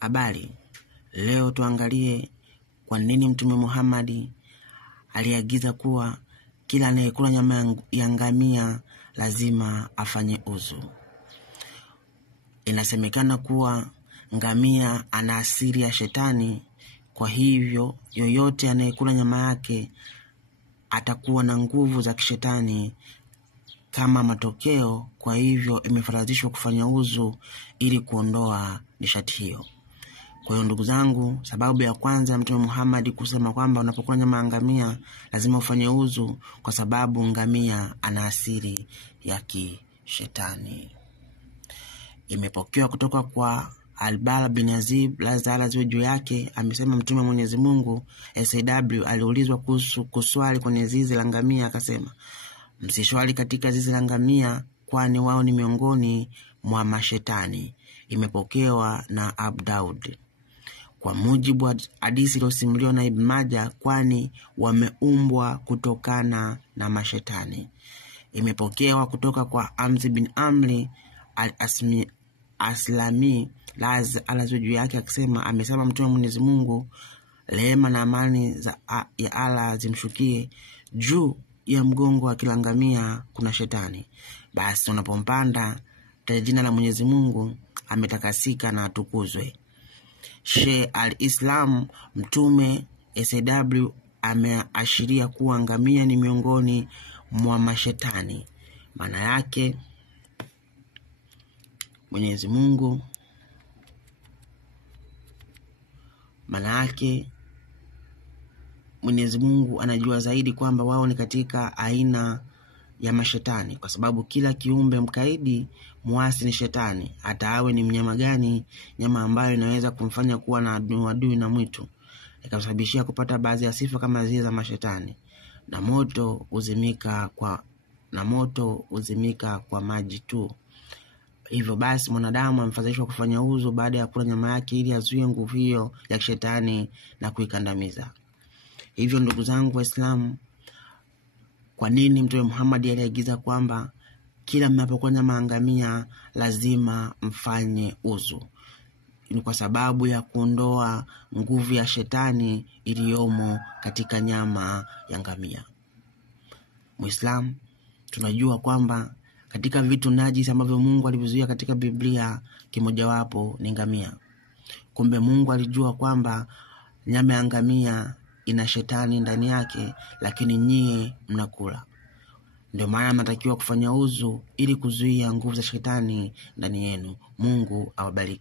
Habari, leo tuangalie kwa nini Mtume Muhammad aliagiza kuwa kila anayekula nyama ya ngamia lazima afanye uzu. Inasemekana kuwa ngamia ana asili ya shetani, kwa hivyo yoyote anayekula nyama yake atakuwa na nguvu za kishetani kama matokeo. Kwa hivyo imefaradhishwa kufanya uzu ili kuondoa nishati hiyo. Kwa hiyo ndugu zangu, sababu ya kwanza Mtume Muhammad kusema kwamba unapokula nyama ya ngamia lazima ufanye uzu, kwa sababu ngamia ana asili ya kishetani. Imepokewa kutoka kwa Al-Bara bin Azib, lazala ziwe juu yake, amesema Mtume Mwenyezi Mungu SAW aliulizwa kuhusu kuswali kwenye zizi la ngamia, akasema, msiswali katika zizi la ngamia, kwani wao ni miongoni mwa mashetani. Imepokewa na Abu Daud. Kwa mujibu wa hadithi iliyosimuliwa na Ibn Majah, kwani wameumbwa kutokana na mashetani. Imepokewa kutoka kwa Amzi bin Amri al-Aslami, lazala ziwe juu yake, akisema, amesema Mtume Mwenyezi Mungu, rehema na amani ya Allah zimshukie, juu ya mgongo wa kila ngamia kuna shetani. Basi unapompanda taja jina la Mwenyezi Mungu, ametakasika na atukuzwe. Sheikh al-Islam Mtume SAW ameashiria kuwa ngamia ni miongoni mwa mashetani. Maana yake Mwenyezi Mungu anajua zaidi kwamba wao ni katika aina ya mashetani, kwa sababu kila kiumbe mkaidi muasi ni shetani, hata awe ni mnyama gani, nyama ambayo inaweza kumfanya kuwa na adui na mwitu, ikasababishia kupata baadhi ya sifa kama zile za mashetani. Na moto uzimika kwa maji tu. Hivyo basi mwanadamu amefadhilishwa kufanya uzu baada ya kula nyama yake, ili azuie nguvu hiyo ya shetani na kuikandamiza. Hivyo ndugu zangu Waislamu, kwa nini Mtume Muhammad aliagiza kwamba kila mnapokula nyama ya ngamia lazima mfanye uzu? Ni kwa sababu ya kuondoa nguvu ya shetani iliyomo katika nyama ya ngamia. Muislamu, tunajua kwamba katika vitu najisi ambavyo Mungu alivizuia katika Biblia, kimojawapo ni ngamia. Kumbe Mungu alijua kwamba nyama ya ngamia ina shetani ndani yake, lakini nyie mnakula. Ndio maana mnatakiwa kufanya uzu ili kuzuia nguvu za shetani ndani yenu. Mungu awabariki.